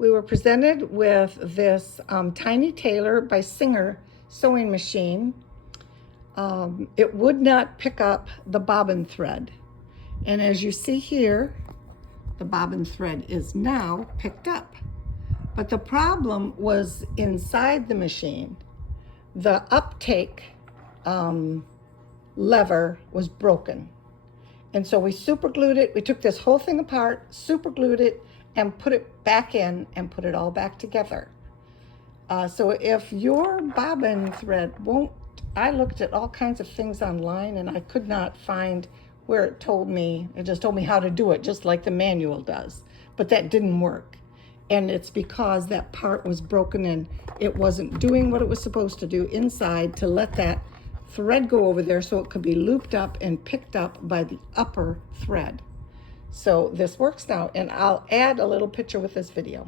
we were presented with this tiny Tailor by Singer sewing machine. It would not pick up the bobbin thread. And as you see here, the bobbin thread is now picked up. But the problem was inside the machine. The uptake lever was broken. And so we super glued it. We took this whole thing apart, super glued it, and put it back in and put it all back together. So if your bobbin thread won't, I looked at all kinds of things online and I could not find where it told me, it just told me how to do it, just like the manual does. But that didn't work. And it's because that part was broken and it wasn't doing what it was supposed to do inside to let that thread go over there so it could be looped up and picked up by the upper thread. So this works now, and I'll add a little picture with this video.